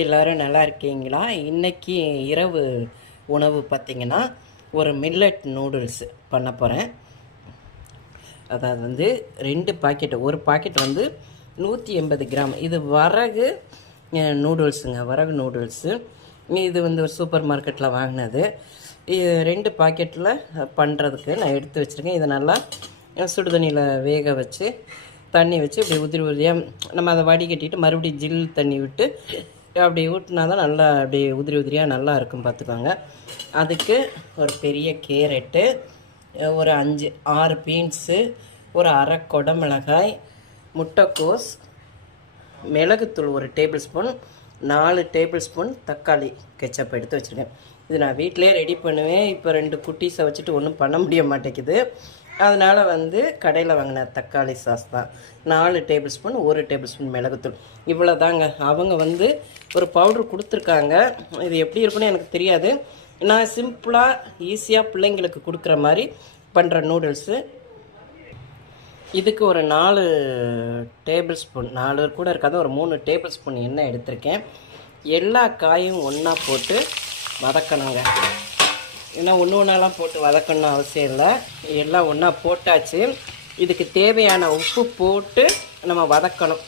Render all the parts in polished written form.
எல்லோரும் நல்லா இருக்கீங்களா? இன்றைக்கி இரவு உணவு பார்த்திங்கன்னா ஒரு மில்லட் நூடுல்ஸ் பண்ண போகிறேன். அதாவது வந்து 2 பாக்கெட், ஒரு பாக்கெட் வந்து 180 கிராம். இது வரகு நூடுல்ஸுங்க, வரகு நூடுல்ஸு. இது வந்து ஒரு சூப்பர் மார்க்கெட்டில் வாங்கினது. 2 பாக்கெட்டில் பண்ணுறதுக்கு நான் எடுத்து வச்சுருக்கேன். இதை நல்லா சுடுதண்ணியில் வேக வச்சு தண்ணி வச்சு இப்படி உதிரி உதிரியாக நம்ம அதை வடிகட்டிட்டு மறுபடியும் ஜில் தண்ணி விட்டு அப்படி ஊட்டினா தான் நல்லா அப்படி உதிரி உதிரியாக நல்லா இருக்கும் பார்த்துக்கோங்க. அதுக்கு ஒரு பெரிய கேரட்டு, ஒரு 5-6 பீன்ஸு, ஒரு அரை கொடமிளகாய், முட்டைக்கோஸ், மிளகுத்தூள் 1 டேபிள் ஸ்பூன், 4 டேபிள் ஸ்பூன் தக்காளி கெச்சப் எடுத்து வச்சுருக்கேன். இது நான் வீட்டிலே ரெடி பண்ணுவேன். இப்போ 2 குட்டீஸை வச்சுட்டு ஒன்றும் பண்ண முடிய மாட்டேங்குது. அதனால் வந்து கடையில் வாங்கின தக்காளி சாஸ் தான். 4 டேபிள் ஸ்பூன், 1 டேபிள் ஸ்பூன் மிளகுத்தூள், இவ்வளோ தாங்க. அவங்க வந்து ஒரு பவுட்ரு கொடுத்துருக்காங்க. இது எப்படி இருக்குன்னு எனக்கு தெரியாது. நான் சிம்பிளாக ஈஸியாக பிள்ளைங்களுக்கு கொடுக்குற மாதிரி பண்ணுற நூடுல்ஸு. இதுக்கு ஒரு 4 டேபிள் ஸ்பூன், 4 கூட இருக்காது, ஒரு 3 டேபிள் ஸ்பூன் எண்ணெய் எடுத்திருக்கேன். எல்லா காயும் ஒன்றா போட்டு வதக்கணுங்க. ஏன்னா ஒன்று ஒன்றாலாம் போட்டு வதக்கணும்னு அவசியம் இல்லை, எல்லாம் ஒன்றா போட்டாச்சு. இதுக்கு தேவையான உப்பு போட்டு நம்ம வதக்கணும்.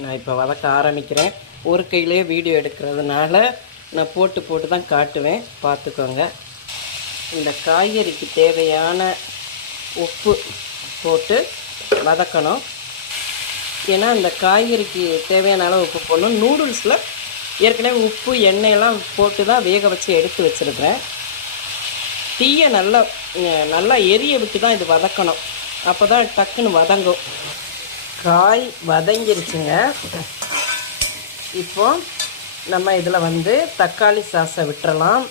நான் இப்போ வதக்க ஆரம்பிக்கிறேன். ஒரு கையிலே வீடியோ எடுக்கிறதுனால நான் போட்டு தான் காட்டுவேன், பார்த்துக்கோங்க. இந்த காய்கறிக்கு தேவையான உப்பு போட்டு வதக்கணும். ஏன்னா இந்த காய்கறிக்கு தேவையான அளவு உப்பு போடணும். நூடுல்ஸில் ஏற்கனவே உப்பு எண்ணெயெல்லாம் போட்டு தான் வேக வச்சு எடுத்து வச்சுருக்கிறேன். தீயை நல்லா எரிய விட்டு தான் இது வதக்கணும், அப்போ தான் டக்குன்னு வதங்கும். காய் வதங்கிருச்சுங்க. இப்போ நம்ம இதில் வந்து தக்காளி சாஸை விட்டுறலாம்.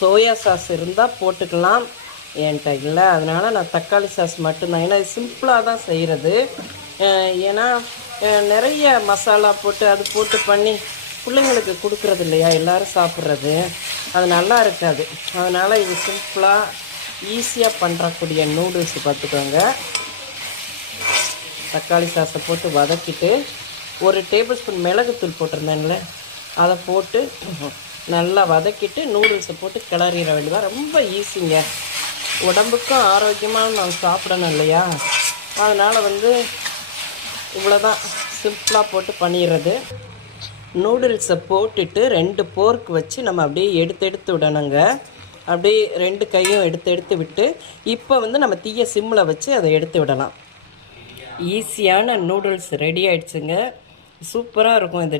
சோயா சாஸ் இருந்தால் போட்டுக்கலாம், என்கிட்ட இல்லை, அதனால் நான் தக்காளி சாஸ் மட்டும்தான். ஏன்னா இது சிம்பிளாக தான் செய்கிறது. ஏன்னா நிறைய மசாலா போட்டு அது போட்டு பண்ணி பிள்ளைங்களுக்கு கொடுக்குறது இல்லையா, எல்லோரும் சாப்பிட்றது, அது நல்லா இருக்காது. அதனால் இது சிம்பிளாக ஈஸியாக பண்ணுறக்கூடிய நூடுல்ஸ் பார்த்துக்கோங்க. தக்காளி சாஸை போட்டு வதக்கிட்டு 1 டேபிள் ஸ்பூன் மிளகுத்தூள் போட்டிருந்தேன்ல, அதை போட்டு நல்லா வதக்கிட்டு நூடுல்ஸை போட்டு கிளறிட வேண்டியதான். ரொம்ப ஈஸிங்க. உடம்புக்கும் ஆரோக்கியமாக நான் சாப்பிடணும் இல்லையா, அதனால் வந்து இவ்வளோதான், சிம்பிளாக போட்டு பண்ணிடுறது. நூடுல்ஸை போட்டுட்டு 2 போர்க் வச்சு நம்ம அப்படியே எடுத்து விடணுங்க. அப்படியே 2 கையும் எடுத்து விட்டு இப்போ வந்து நம்ம தீய சிம்மில் வச்சு அதை எடுத்து விடலாம். ஈஸியான நூடுல்ஸ் ரெடி ஆகிடுச்சுங்க. சூப்பராக இருக்கும். இந்த